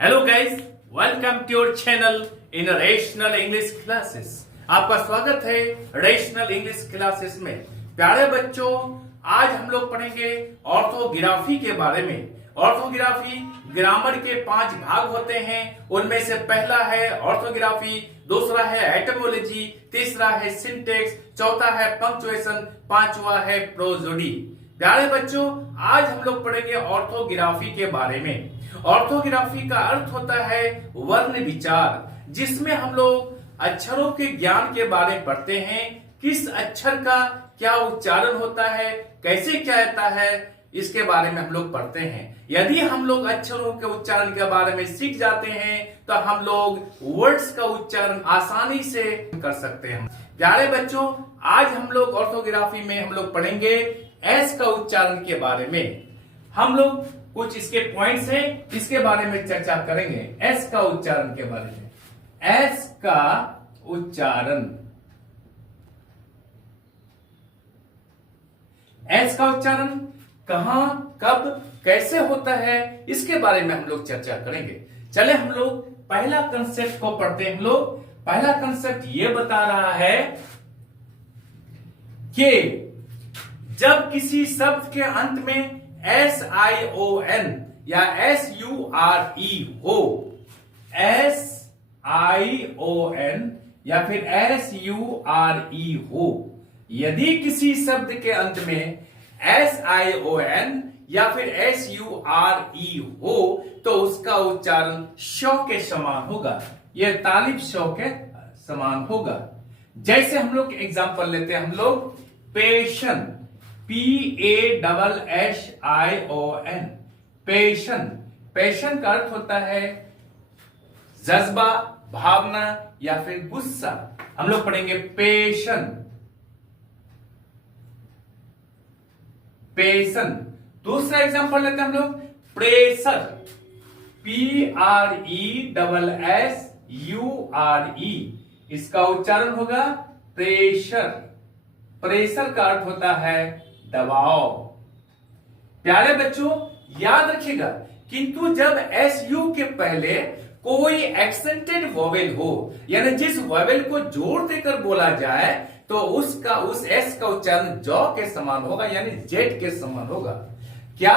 Hello guys, welcome to your channel in rational English classes. आपका स्वागत है rational English classes में। प्यारे बच्चों, आज हम लोग पढ़ेंगे ऑर्थोग्राफी के बारे में। ऑर्थोग्राफी ग्रामर के 5 भाग होते हैं। उनमें से पहला है ऑर्थोग्राफी, दूसरा है एटमोलॉजी, तीसरा है सिंटेक्स, चौथा है पंक्चुएशन, पांचवा है प्रोसोडी। प्यारे बच्चों, आज हम लोग पढ़ेंगे ऑर्थोग्राफी के बारे में। ऑर्थोग्राफी का अर्थ होता है वर्ण विचार, जिसमें हम लोग अक्षरों के ज्ञान के बारे में पढ़ते हैं। किस अक्षर का क्या उच्चारण होता है, कैसे क्या आता है, इसके बारे में हम लोग पढ़ते हैं। यदि हम लोग अक्षरों के उच्चारण के बारे में सीख जाते हैं तो हम लोग वर्ड्स का उच्चारण आसानी से कर सकते हैं। प्यारे बच्चों, आज हम लोग ऑर्थोग्राफी में हम लोग पढ़ेंगे एस का उच्चारण के बारे में। हम लोग कुछ इसके पॉइंट्स हैं, इसके बारे में चर्चा करेंगे। एस का उच्चारण के बारे में। एस का उच्चारण, एस का उच्चारण कहां, कब, कैसे होता है, इसके बारे में हम लोग चर्चा करेंगे। चले हम लोग पहला कंसेप्ट को पढ़ते हैं। हम लोग पहला कंसेप्ट ये बता रहा है कि जब किसी शब्द के अंत में SION या SURE हो, SION या फिर SURE हो, यदि किसी शब्द के अंत में SION या फिर SURE हो तो उसका उच्चारण शौ के समान होगा। यह तालिब शौ के समान होगा। जैसे हम लोग एग्जांपल लेते हैं, हम लोग पेशन, PASSION, पैशन। पैशन का अर्थ होता है जज्बा, भावना या फिर गुस्सा। हम लोग पढ़ेंगे पैशन, पैशन। दूसरा एग्जांपल लेते हैं हम लोग प्रेशर, PRESSURE, इसका उच्चारण होगा प्रेशर। प्रेशर का अर्थ होता है दबाव। प्यारे बच्चों, याद रखिएगा, किंतु जब SU के पहले कोई एक्सेंटेड वोवेल हो, यानी जिस वोवेल को जोड़ देकर बोला जाए, तो उसका उस S का उच्चारण जौ के समान होगा, यानी जेड के समान होगा। क्या?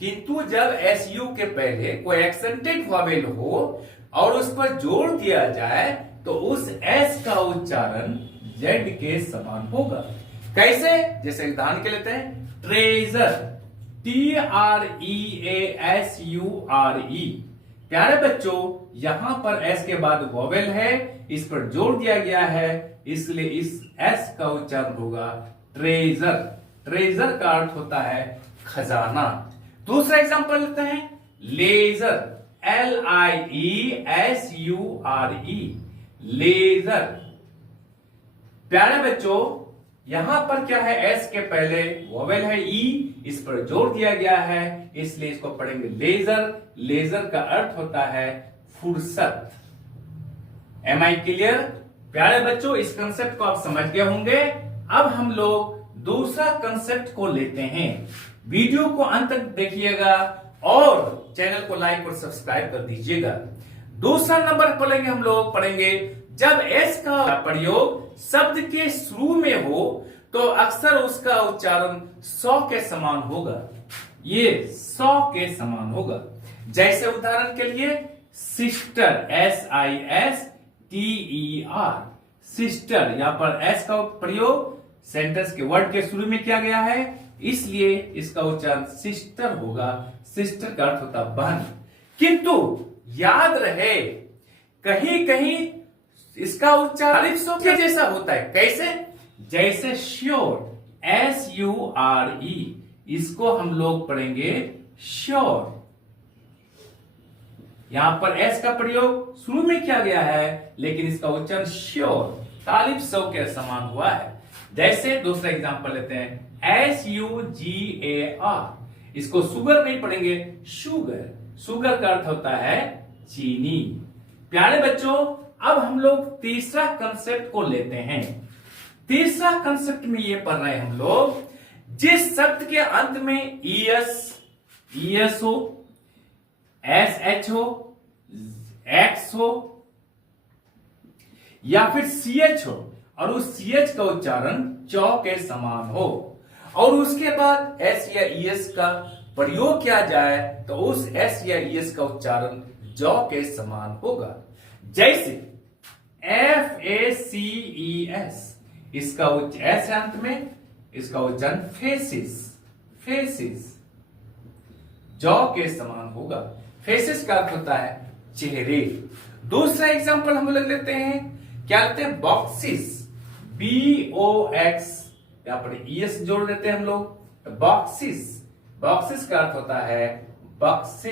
किंतु जब SU के पहले कोई एक्सेंटेड वोवेल हो और उस पर जोड़ दिया जाए तो उस S का उच्चारण जेड के समान होगा। कैसे? जैसे उदाहरण के लेते हैं ट्रेजर, TREASURE। प्यारे बच्चों, यहां पर S के बाद वोवेल है, इस पर जोड़ दिया गया है, इसलिए इस S का उच्चारण होगा ट्रेजर। ट्रेजर का अर्थ होता है खजाना। दूसरा एग्जांपल लेते हैं लेजर, LIESURE, लेजर। प्यारे बच्चों, यहां पर क्या है, एस के पहले वोवेल है ई, इस पर जोड़ दिया गया है, इसलिए इसको पढ़ेंगे लेजर। लेजर का अर्थ होता है फुर्सत। Am I clear? प्यारे बच्चों, इस कंसेप्ट को आप समझ गए होंगे। अब हम लोग दूसरा कंसेप्ट को लेते हैं। वीडियो को अंत तक देखिएगा और चैनल को लाइक और सब्सक्राइब कर दीजिएगा। दूसरा नंबर पढ़ेंगे, हम लोग पढ़ेंगे जब एस का प्रयोग शब्द के शुरू में हो तो अक्सर उसका उच्चारण 100 के समान होगा। ये 100 के समान होगा। जैसे उदाहरण के लिए सिस्टर, SISTER, सिस्टर। यहां पर एस का प्रयोग सेंटेंस के वर्ड के शुरू में किया गया है, इसलिए इसका उच्चारण सिस्टर होगा। सिस्टर का अर्थ होता है बहन। किंतु याद रहे, कहीं कहीं इसका उच्चारण अलिफ शौ के जैसा होता है। कैसे? जैसे श्योर, SURE, इसको हम लोग पढ़ेंगे श्योर। यहां पर एस का प्रयोग शुरू में किया गया है, लेकिन इसका उच्चारण श्योर, तालिब शौ के समान हुआ है। जैसे दूसरा एग्जांपल लेते हैं SUGAR, इसको सुगर नहीं पढ़ेंगे, शुगर। शुगर का अर्थ होता है चीनी। प्यारे बच्चों, अब हम लोग तीसरा कंसेप्ट को लेते हैं। तीसरा कंसेप्ट में ये पढ़ रहे हैं हम लोग, जिस शब्द के अंत में ES हो, SH हो, एक्स हो या फिर CH हो और उस CH का उच्चारण चौ के समान हो और उसके बाद S या ES का प्रयोग किया जाए तो उस S या ES का उच्चारण जौ के समान होगा। जैसे FACES, इसका S अंत में, इसका उच्चारण फेसिस, फेसिस जौ के समान होगा। फेसिस का अर्थ होता है चेहरे। दूसरा एग्जांपल हम लोग लेते हैं, क्या लेते हैं, बॉक्सिस, BOX, यहां पर ES जोड़ देते हैं हम लोग, बॉक्सिस, बॉक्सिस का अर्थ होता है बक्से।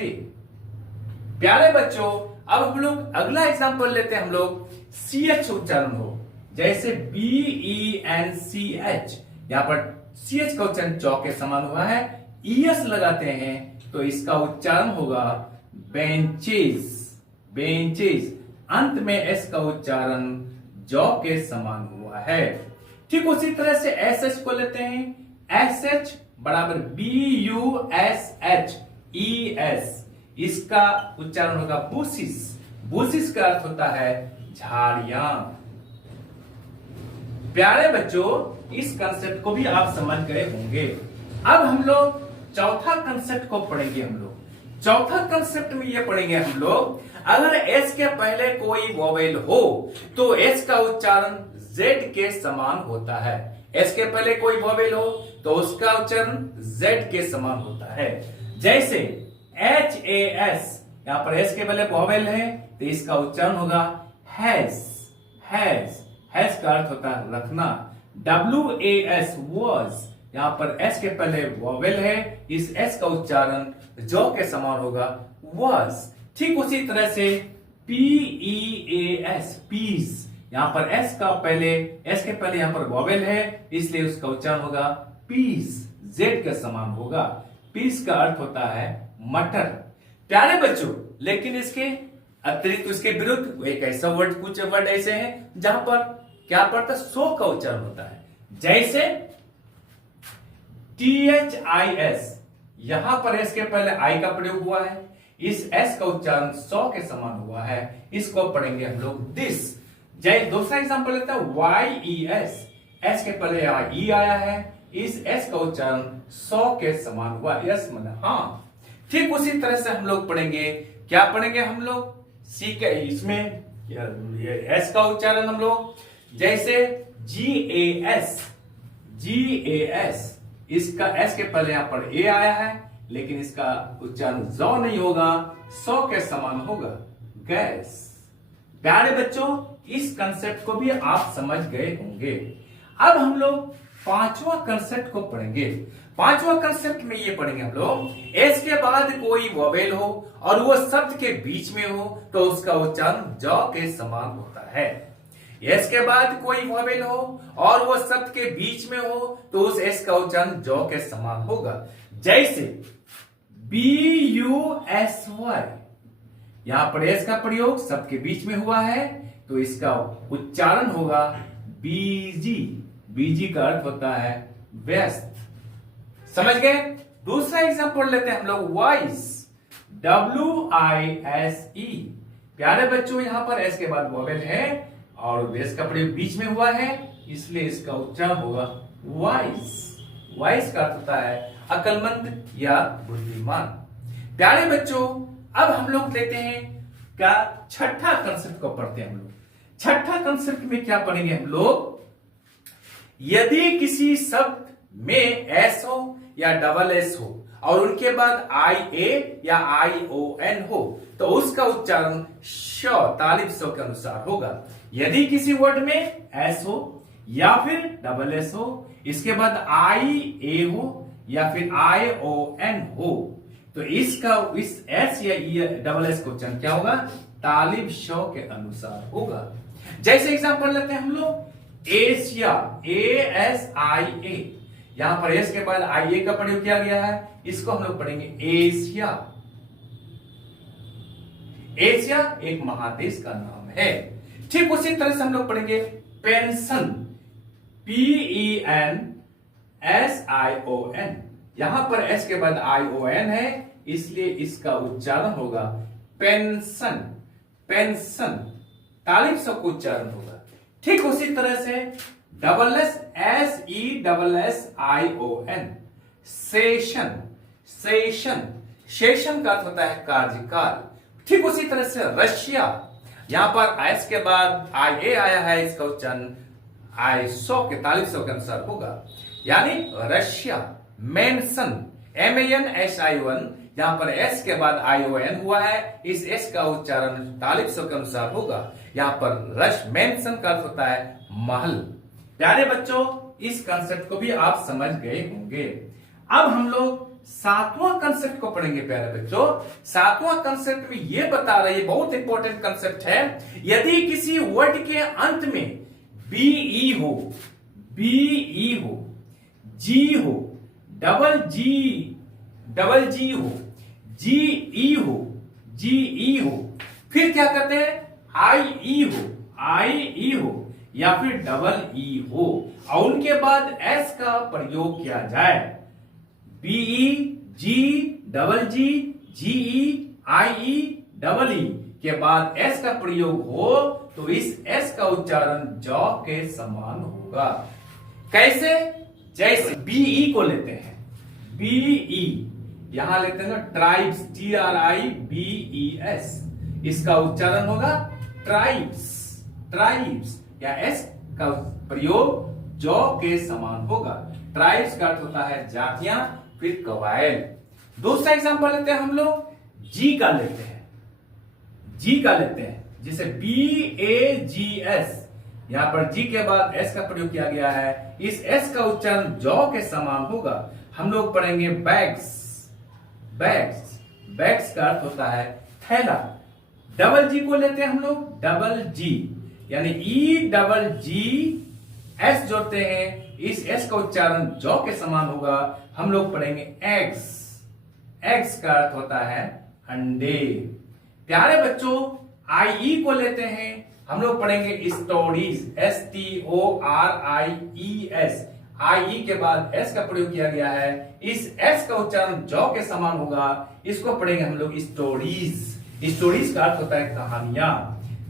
प्यारे बच्चों, अब हम लोग अगला एग्जांपल लेते हैं, हम लोग CH उच्चारण हो, जैसे BENCH, यहां पर CH का उच्चारण चौ के समान हुआ है, ES लगाते हैं तो इसका उच्चारण होगा बेंचेस, बेंचेस। अंत में S का उच्चारण जौ के समान हुआ है। ठीक उसी तरह से SH को लेते हैं, SH बराबर BUSHES, इसका उच्चारण होगा बुशिस, बुशिस का अर्थ होता है झाड़ियां। प्यारे बच्चों, इस कंसेप्ट को भी आप समझ गए होंगे। अब हम लोग चौथा कंसेप्ट को पढ़ेंगे। हम लोग चौथा कंसेप्ट में ये पढ़ेंगे हम लोग, अगर S के पहले कोई वोवेल हो तो S का उच्चारण Z के समान होता है। S के पहले कोई वोवेल हो तो उसका उच्चारण Z के समान होता है। जैसे HAS, यहां पर S के पहले वोवेल है तो इसका उच्चारण होगा हैज, हैज, हैज का अर्थ होता है रखना। WAS, was, यहां पर S के पहले वोवेल है, इस S का उच्चारण जौ के समान होगा was। ठीक उसी तरह से PEAS, पीस, यहां पर S के पहले यहां पर वोवेल है, इसलिए उसका उच्चारण होगा पीस, Z के समान होगा। पीस का अर्थ होता है मटर। प्यारे बच्चों, लेकिन इसके अतिरिक्त, उसके विरुद्ध एक ऐसा वर्ड, कुछ वर्ड ऐसे हैं जहां पर क्या पड़ता है, सो का उच्चारण होता है। जैसे THIS, यहां पर S के पहले I का प्रयोग हुआ है, इस S का उच्चारण सौ के समान हुआ है, इसको पढ़ेंगे हम लोग दिस। जय दूसरा एग्जांपल लेते हैं YES, S के पहले E आया है, इस S का उच्चारण 100 के समान हुआ, यस मतलब हाँ। ठीक उसी तरह से हम लोग पढ़ेंगे, क्या पढ़ेंगे हम लोग, सी के इसमें S का उच्चारण हम लोग, जैसे GAS, GAS, इसका S के पहले यहां पर A आया है, लेकिन इसका उच्चारण जौ नहीं होगा, 100 के समान होगा, गैस। प्यारे बच्चों, इस कंसेप्ट को भी आप समझ गए होंगे। अब हम लोग पांचवा कंसेप्ट को पढ़ेंगे। पांचवा कंसेप्ट में ये पढ़ेंगे हम लोग, एस के बाद कोई वोवेल हो और वो शब्द के बीच में हो तो उसका उच्चारण जौ के समान होता है। एस के बाद कोई वोवेल हो और वो शब्द के बीच में हो तो उस एस का उच्चारण जौ के समान होगा। जैसे BUSY, यहां पर एस का प्रयोग शब्द के बीच में हुआ है तो इसका उच्चारण होगा बीजी। बीजी का अर्थ होता है व्यस्त। समझ गए। दूसरा एग्जांपल लेते हैं हम लोग, वॉइस, WISE। प्यारे बच्चों, यहां पर एस के बाद वोवेल है और एस का प्रयोग बीच में हुआ है, इसलिए इसका उच्चारण होगा वॉइस। वॉइस का अर्थ होता है अक्लमंद या बुद्धिमान। प्यारे बच्चों, अब हम लोग लेते हैं क्या, छठा कंसेप्ट को पढ़ते हैं हम लोग। छठा कंसेप्ट में क्या पढ़ेंगे हम लोग, यदि किसी शब्द में एस हो या डबल एस हो और उनके बाद IA या ION हो तो उसका उच्चारण श, तालिब स के अनुसार होगा। यदि किसी वर्ड में एस हो या फिर डबल एस हो, इसके बाद IA हो या फिर ION हो तो इसका इस एस या डबल एस का उच्चारण क्या होगा, तालिब श के अनुसार होगा। जैसे एग्जांपल लेते हैं हम लोग, एशिया, ASIA, यहां पर एस के बाद IA का प्रयोग किया गया है, इसको हम लोग पढ़ेंगे एशिया। एशिया एक महादेश का नाम है। ठीक उसी तरह से हम लोग पढ़ेंगे पेंशन, PENSION, यहां पर एस के बाद ION है, इसलिए इसका उच्चारण होगा पेंशन, पेंशन तालिब स का उच्चारण होगा। ठीक उसी तरह से double S, S E double S I O N, session, session, session का अर्थ होता है कार्यकाल। ठीक उसी तरह से रशिया, यहां पर एस के बाद आई ए आया है, इसका उच्चारण आई सौ के तालिब सौ के अनुसार होगा, यानी Russia. Mention, M A N S I O N, यहां पर एस के बाद आई ओ एन हुआ है, इस एस का उच्चारण तालिब सौ के अनुसार होगा। यहां पर रश मेंशन का अर्थ होता है महल। प्यारे बच्चों, इस कंसेप्ट को भी आप समझ गए होंगे। अब हम लोग सातवां कंसेप्ट को पढ़ेंगे। प्यारे बच्चों, सातवां कंसेप्ट में यह बता रहा है, बहुत इंपॉर्टेंट कंसेप्ट है, यदि किसी वर्ड के अंत में बीई हो, बीई हो, जी हो, डबल जी हो, जीई हो, जीई हो, फिर क्या कहते हैं आई ई हो या फिर डबल ई हो और उनके बाद एस का प्रयोग किया जाए। B E, G, double G, G E, I double E के बाद एस का प्रयोग हो तो इस एस का उच्चारण जौ के समान होगा। कैसे? जैसे बीई को लेते हैं, बीई यहां लेते हैं ट्राइब्स, TRIBES, इसका उच्चारण होगा ट्राइब्स, ट्राइब्स या एस का प्रयोग जौ के समान होगा। ट्राइब्स का अर्थ होता है जातियां, फिर कबाइल। दूसरा एग्जांपल लेते हैं हम लोग, जी का लेते हैं, जी का लेते हैं, जैसे BAGS, यहां पर जी के बाद एस का प्रयोग किया गया है, इस एस का उच्चारण जौ के समान होगा। हम लोग पढ़ेंगे बैग्स, बैग्स, बैग्स का अर्थ होता है थैला। डबल जी को लेते हैं हम लोग, डबल जी यानी ई डबल जी एस जोड़ते हैं, इस एस का उच्चारण जौ के समान होगा। हम लोग पढ़ेंगे एग्स, एग्स का अर्थ होता है अंडे। प्यारे बच्चों, आई को लेते हैं, हम लोग पढ़ेंगे स्टोरीज, STORIES, आई के बाद एस का प्रयोग किया गया है, इस एस का उच्चारण जौ के समान होगा। इसको पढ़ेंगे हम लोग स्टोरीज, स्टोरीज का अर्थ होता है कहानियां।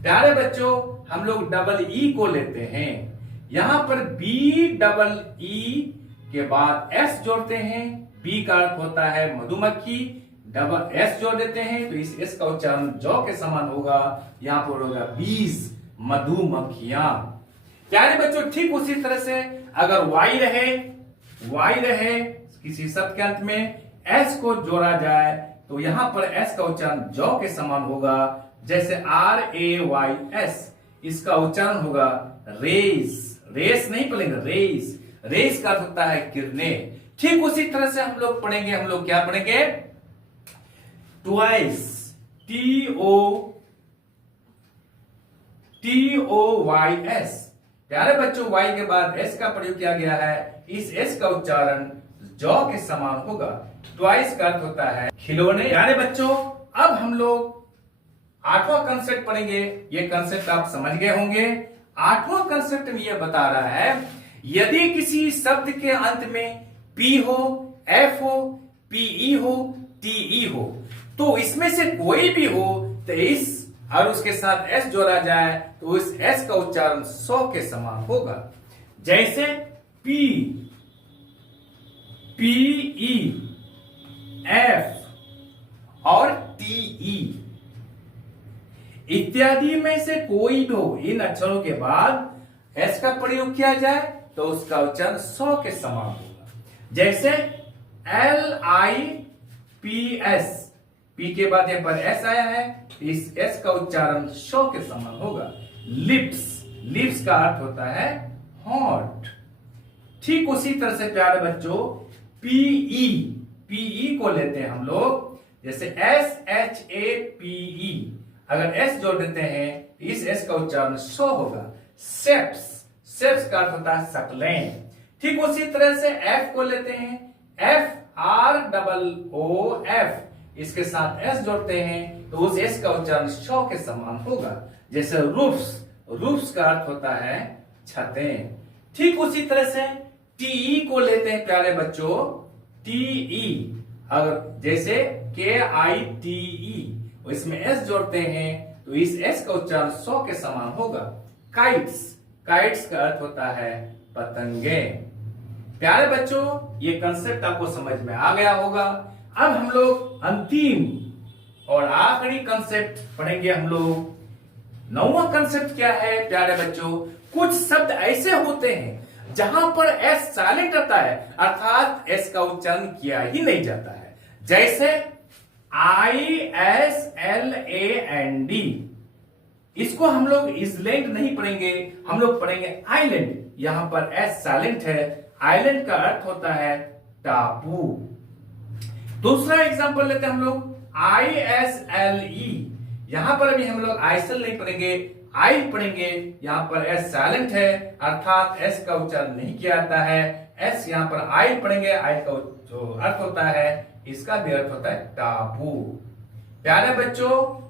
प्यारे बच्चों, हम लोग डबल ई को लेते हैं, यहां पर बी डबल ई के बाद एस जोड़ते हैं, बी का अर्थ होता है मधुमक्खी, डबल एस जोड़ देते हैं तो इस एस का उच्चारण जौ के समान होगा। यहां पर होगा 20 मधुमक्खियां। प्यारे बच्चों, ठीक उसी तरह से अगर वाई रहे किसी शब्द के अंत में एस को जोड़ा जाए तो यहां पर एस का उच्चारण जौ के समान होगा। जैसे RAYS, इसका उच्चारण होगा रेस, रेस नहीं पढ़ेंगे, रेस, रेस का अर्थ होता है किरणें। ठीक उसी तरह से हम लोग पढ़ेंगे, हम लोग क्या पढ़ेंगे, ट्वाइस, TOYS। प्यारे बच्चों, वाई के बाद एस का प्रयोग किया गया है, इस एस का उच्चारण जौ के समान होगा। ट्वाइस का अर्थ होता है खिलौने। प्यारे बच्चों, अब हम लोग आठवां कंसेप्ट पढ़ेंगे। ये कंसेप्ट आप समझ गए होंगे। आठवां कंसेप्ट में यह बता रहा है, यदि किसी शब्द के अंत में पी हो, एफ हो, पीई हो, टीई हो, तो इसमें से कोई भी हो तो इस और उसके साथ एस जोड़ा जाए तो इस एस का उच्चारण 100 के समान होगा। जैसे पी, पीई, एफ और टीई इत्यादि में से कोई भी हो, इन अक्षरों के बाद एस का प्रयोग किया जाए तो उसका उच्चारण 100 के समान होगा। जैसे LIPS, पी के बाद यहां पर एस आया है, इस एस का उच्चारण 100 के समान होगा। लिप्स, लिप्स का अर्थ होता है होंठ। ठीक उसी तरह से प्यारे बच्चों, पीई, पीई को लेते हैं हम लोग, जैसे SHAPE, अगर एस जोड़ देते हैं इस एस का उच्चारण 100 होगा। सेप्स, सेप्स का अर्थ होता है शकलें। ठीक उसी तरह से एफ को लेते हैं, FROOF, इसके साथ एस जोड़ते हैं तो उस एस का उच्चारण 100 के समान होगा। जैसे रूफ्स, रूफ्स का अर्थ होता है छतें। ठीक उसी तरह से टीई को लेते हैं प्यारे बच्चों, टीई, अगर जैसे KITE, इसमें एस जोड़ते हैं तो इस एस का उच्चारण 100 के समान होगा। काइट्स, काइट्स का अर्थ होता है पतंगे। प्यारे बच्चों, ये कंसेप्ट आपको समझ में आ गया होगा। अब हम लोग अंतिम और आखिरी कंसेप्ट पढ़ेंगे। हम लोग 9वां कंसेप्ट क्या है प्यारे बच्चों, कुछ शब्द ऐसे होते हैं जहां पर एस साइलेंट रहता है, अर्थात एस का उच्चारण किया ही नहीं जाता है। जैसे ISLAND, इसको हम लोग इसलैंड नहीं पढ़ेंगे, हम लोग पढ़ेंगे आइलैंड। यहां पर एस साइलेंट है। आइलैंड का अर्थ होता है टापू। दूसरा एग्जांपल लेते हैं हम लोग ISLE, यहां पर अभी हम लोग आइसल नहीं पढ़ेंगे, आइल पढ़ेंगे। यहां पर एस साइलेंट है, अर्थात एस का उच्चारण नहीं किया जाता है। एस यहां पर आइल पढ़ेंगे। आइल का जो अर्थ होता है, इसका भी अर्थ होता है टापू। प्यारे बच्चों,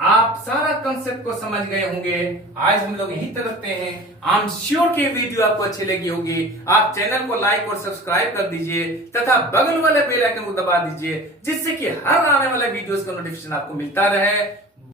आप सारा कंसेप्ट को समझ गए होंगे। आज हम लोग यहीं तक रखते हैं। आई एम श्योर कि वीडियो आपको अच्छी लगी होगी। आप चैनल को लाइक और सब्सक्राइब कर दीजिए तथा बगल वाले बेल आइकन को दबा दीजिए, जिससे कि हर आने वाले वीडियोस का नोटिफिकेशन आपको मिलता रहे।